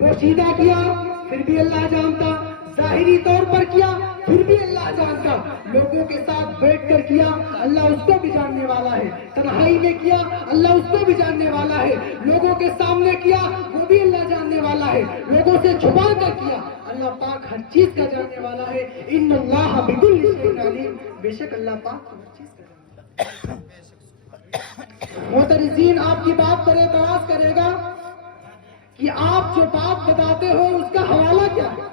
پوشیدہ کیا پھر بھی اللہ جانتا، ظاہری طور پر کیا پھر بھی اللہ جانتا، لوگوں کے ساتھ بیٹھ کر کیا اللہ اس کو بھی جاننے والا ہے، تنہائی میں کیا اللہ اس کو بھی جاننے والا ہے، لوگوں کے سامنے کیا وہ بھی اللہ جاننے والا ہے، لوگوں سے چھپا کر کیا اللہ پاک ہر چیز کا جاننے والا ہے۔ ان اللہ بکل شیء علیم، بے شک اللہ پاک ہر چیز کا جاننے والا ہے۔ معترضین آپ کی بات پر اعتراض کرے گا کہ آپ جو بات بتاتے ہو اس کا حوالہ کیا ہے؟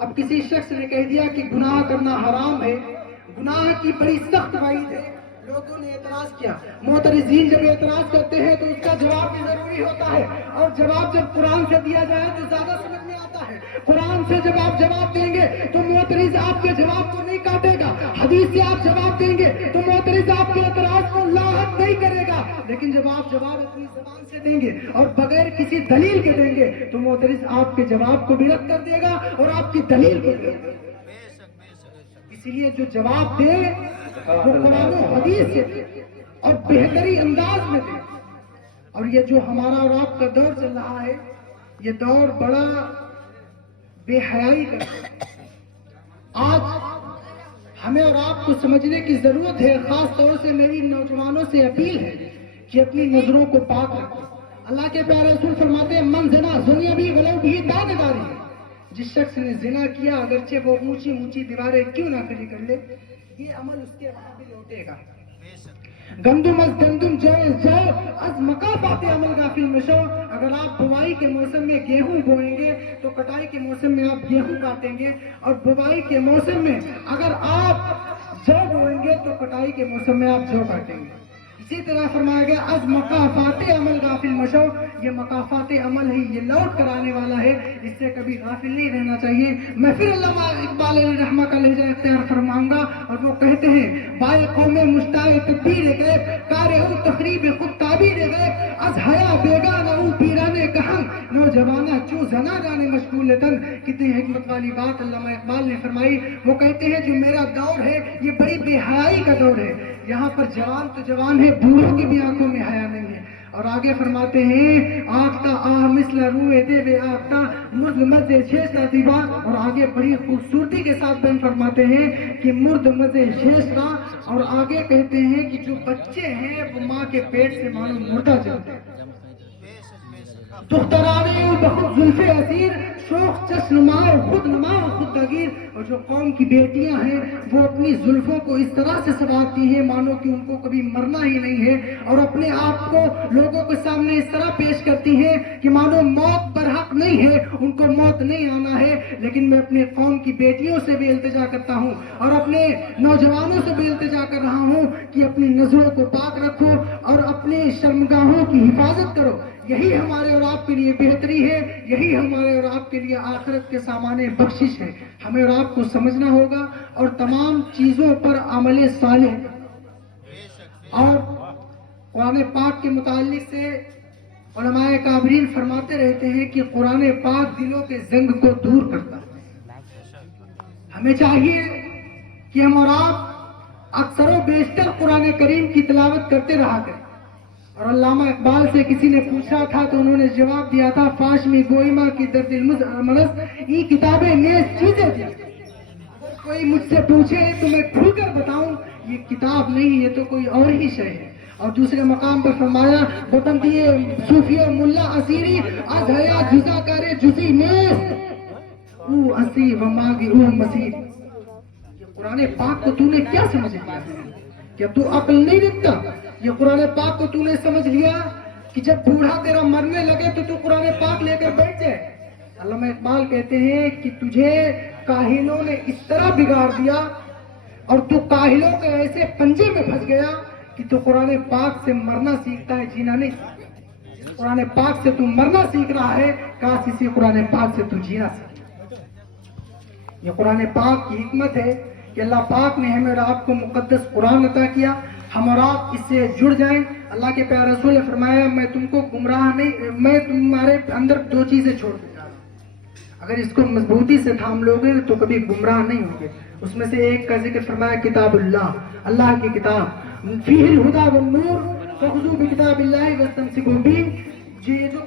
اب کسی شخص نے کہہ دیا کہ گناہ کرنا حرام ہے، گناہ کی بڑی سخت وعید ہے، لوگوں نے اعتراض کیا۔ معترضین جب اعتراض کرتے ہیں تو اس کا جواب بھی ضروری ہوتا ہے، اور جواب جب قرآن سے دیا جائے تو زیادہ سمجھ میں آتا ہے۔ قرآن سے جب آپ جواب دیں گے تو معترض آپ کے جواب کو نہیں کاٹے گا، حدیث سے آپ جواب دیں گے تو معترض آپ کے اعتراض کو لاحق نہیں کرے گا، لیکن جب آپ جواب اپنی زبان سے دیں گے اور بغیر کسی دلیل کے دیں گے تو معترض آپ کے جواب کو بھی رد کر دے گا اور آپ کی دلیل کو بھی رد کر دے گا۔ اسی لیے جو جواب دے وہ قرآن و حدیث سے دے اور بہتری انداز میں دے۔ اور یہ جو ہمارا اور آپ کا دور چل رہا ہے، یہ دور بڑا بے حیائی کا ہے۔ آج ہمیں اور آپ کو سمجھنے کی ضرورت ہے، خاص طور سے میری نوجوانوں سے اپیل ہے کہ اپنی نظروں کو پاک رکھیں۔ اللہ کے پیارے رسول فرماتے ہیں من زنا زنی بھی ولو بھی داغداری ہے، جس شخص نے زنا کیا اگرچہ وہ اونچی اونچی دیواریں کیوں نہ کھڑی کر لے، یہ عمل اس کے وہاں بھی لوٹے گا۔ گندم از گندم جو از مکافات عمل غافل مشو، اگر آپ بوائی کے موسم میں گیہوں بوئیں گے تو کٹائی کے موسم میں آپ گیہوں کاٹیں گے، اور بوائی کے موسم میں اگر آپ جو بوئیں گے تو کٹائی کے موسم میں آپ جو کاٹیں گے۔ اسی طرح فرمایا گیا از مکافات عمل غافل مشو، یہ مکافات عمل ہی یہ لوٹ کر آنے والا ہے، اس سے کبھی غافل نہیں رہنا چاہیے۔ میں پھر علامہ اقبال علیہ رحمہ کا لہجہ اختیار فرماؤں گا، اور وہ کہتے ہیں بائے قوم مشتاق تبدیل گئے کار ہو تقریب خود تعبیر گئے از حیا بیگانہ او پیرانے کہاں نوجوانہ چو زنا جانے مشغول تن۔ کتنی حکمت والی بات علامہ اقبال نے فرمائی۔ وہ کہتے ہیں جو میرا دور ہے یہ بڑی بے حیائی کا دور ہے، یہاں پر جوان تو جوان ہے، بوڑھوں کی بھی آنکھوں میں حیا نہیں ہے۔ اور آگے فرماتے ہیں آختا آہ مثل روئے دے وے آختا مزے شیشتا دیوار، اور آگے بڑی خوبصورتی کے ساتھ بیان فرماتے ہیں کہ مرد مزے شیشتا، اور آگے کہتے ہیں کہ جو بچے ہیں وہ ماں کے پیٹ سے مانو مردہ جلتے ہیں۔ دخترانے بہت زلف اسیر شوخ چشم مار خود نما خود دگیر، اور جو قوم کی بیٹیاں ہیں وہ اپنی زلفوں کو اس طرح سے سنوارتی ہیں مانو کہ ان کو کبھی مرنا ہی نہیں ہے، اور اپنے آپ کو لوگوں کے سامنے اس طرح پیش کرتی ہیں کہ مانو موت پر حق نہیں ہے، ان کو موت نہیں آنا ہے۔ لیکن میں اپنے قوم کی بیٹیوں سے بھی التجا کرتا ہوں اور اپنے نوجوانوں سے بھی التجا کر رہا ہوں کہ اپنی نظروں کو پاک رکھو اور اپنی شرمگاہوں کی حفاظت کرو۔ یہی ہمارے اور آپ کے لیے بہتری ہے، یہی ہمارے اور آپ کے لیے آخرت کے سامان بخشش ہے۔ ہمیں اور آپ کو سمجھنا ہوگا اور تمام چیزوں پر عمل صالح۔ اور قرآن پاک کے متعلق سے علماء کابرین فرماتے رہتے ہیں کہ قرآن پاک دلوں کے زنگ کو دور کرتا ہے۔ ہمیں چاہیے کہ ہم اور آپ اکثر و بیشتر قرآن کریم کی تلاوت کرتے رہا کریں۔ اور علامہ اقبال سے کسی نے پوچھا تھا تو انہوں نے جواب دیا تھا فاش میں گوئمہ کی درد المرض یہ کتابیں نیز چیزیں تھیں۔ اگر کوئی مجھ سے پوچھے تو میں کھل کر بتاؤں یہ کتاب نہیں، یہ تو کوئی اور ہی شے ہے۔ اور دوسرے مقام پر فرمایا وطن دیے صوفی ملا اسیری از حیا جزا کرے جزی نیز او اسی و ماگی او مسیح۔ قرآن پاک کو تو نے کیا سمجھ لیا؟ کیا تو عقل نہیں رکھتا؟ یہ قرآن پاک کو تو نے سمجھ لیا کہ جب بوڑھا تیرا مرنے لگے تو قرآن پاک لے کر بیٹھ جائے؟ علامہ اقبال کہتے ہیں کہ تجھے کاہلوں نے اس طرح بگاڑ دیا اور تو کاہلوں کے ایسے پنجے میں پھنس گیا کہ تو قرآن پاک سے مرنا سیکھتا ہے، جینا نہیں سیکھتا۔ قرآن پاک سے تو مرنا سیکھ رہا ہے، کاش اسی قرآن پاک سے تو جینا سیکھ۔ یہ قرآن پاک کی حکمت ہے کہ اللہ پاک نے ہمیں اور آپ کو مقدس قرآن عطا کیا، ہم اور آپ اس سے جڑ جائیں۔ اللہ کے پیارے رسول نے فرمایا میں تم کو گمراہ نہیں، میں تمہارے اندر دو چیزیں چھوڑ دیتا ہوں، اگر اس کو مضبوطی سے تھام لوگے تو کبھی گمراہ نہیں ہوگے۔ اس میں سے ایک کا ذکر فرمایا کتاب اللہ، اللہ کی کتاب، فیہ الہدی والنور فخذوا بکتاب اللہ واستمسکوا بہ۔ یہ جو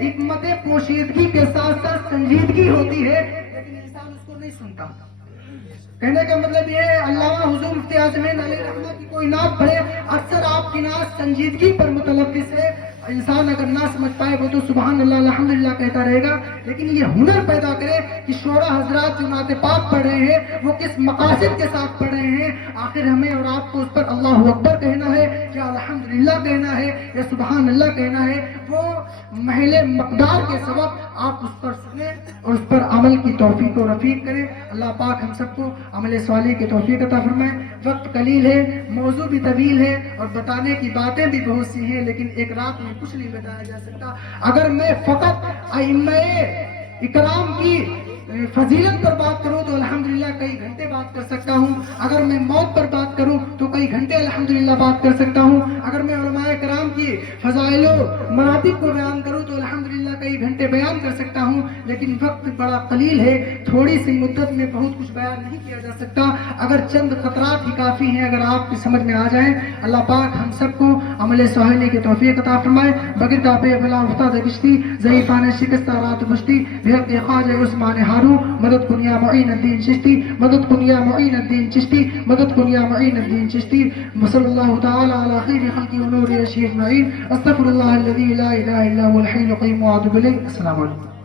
حکمت پوشیدگی کے ساتھ ساتھ سنجیدگی ہوتی ہے، لیکن انسان اس کو نہیں سنتا. کہنے کا مطلب یہ ہے علامہ حضور مفتی اعظمین علیہ رحمہ کی کوئی نعت پڑھے، اکثر آپ کی نعت سنجیدگی پر متلفظ ہے. انسان اگر نہ سمجھ پائے وہ تو سبحان اللہ الحمدللہ کہتا رہے گا، لیکن یہ ہنر پیدا کرے کہ شعراء حضرات جو نعت پاک پڑھ رہے ہیں وہ کس مقاصد کے ساتھ پڑھ رہے ہیں. آخر ہمیں اور آپ کو اس پر اللہ اکبر کہنا ہے یا الحمدللہ کہنا ہے یا سبحان اللہ کہنا ہے. وہ محل مقدار کے سبب آپ اس پر سنیں اور اس پر عمل کی توفیق و رفیق کریں. اللہ پاک ہم سب کو عمل صالح کی توفیق عطا فرمائے. وقت قلیل ہے، موضوع بھی طویل ہے اور بتانے کی باتیں بھی بہت سی ہیں، لیکن ایک رات میں کچھ نہیں بتایا جا سکتا. اگر میں فقط ائمہ اکرام کی فضیلت پر بات کروں تو الحمدللہ کئی گھنٹے بات کر سکتا ہوں. اگر میں موت پر بات کروں تو کئی گھنٹے الحمدللہ بات کر سکتا ہوں. اگر میں علماء کرام کی فضائل و مراتب کو بیان کروں تو الحمدللہ کئی گھنٹے بیان کر سکتا ہوں، لیکن وقت بڑا قلیل ہے. تھوڑی سی مدت میں بہت کچھ بیان نہیں کیا جا سکتا. اگر چند قطرات ہی کافی ہیں اگر آپ کی سمجھ میں آ جائیں. اللہ پاک ہم سب کو عمل صالح کی توفیق عطا فرمائے. بغیر کعبے بلا افتاد کشتی ضعیفان شکستہ رات پشتی بحق خواجہ عثمان ہارو مدد کنیا معین الدین چشتی مدد کنیا معین الدین چشتی مدد کنیا معین الدین چشتی. صلی اللہ تعالی علی خیر خلق و نور اشیاء اجمعین. استغفر اللہ الذی لا الہ الا هو الحی القیوم واتوب الیہ. السلام علیکم.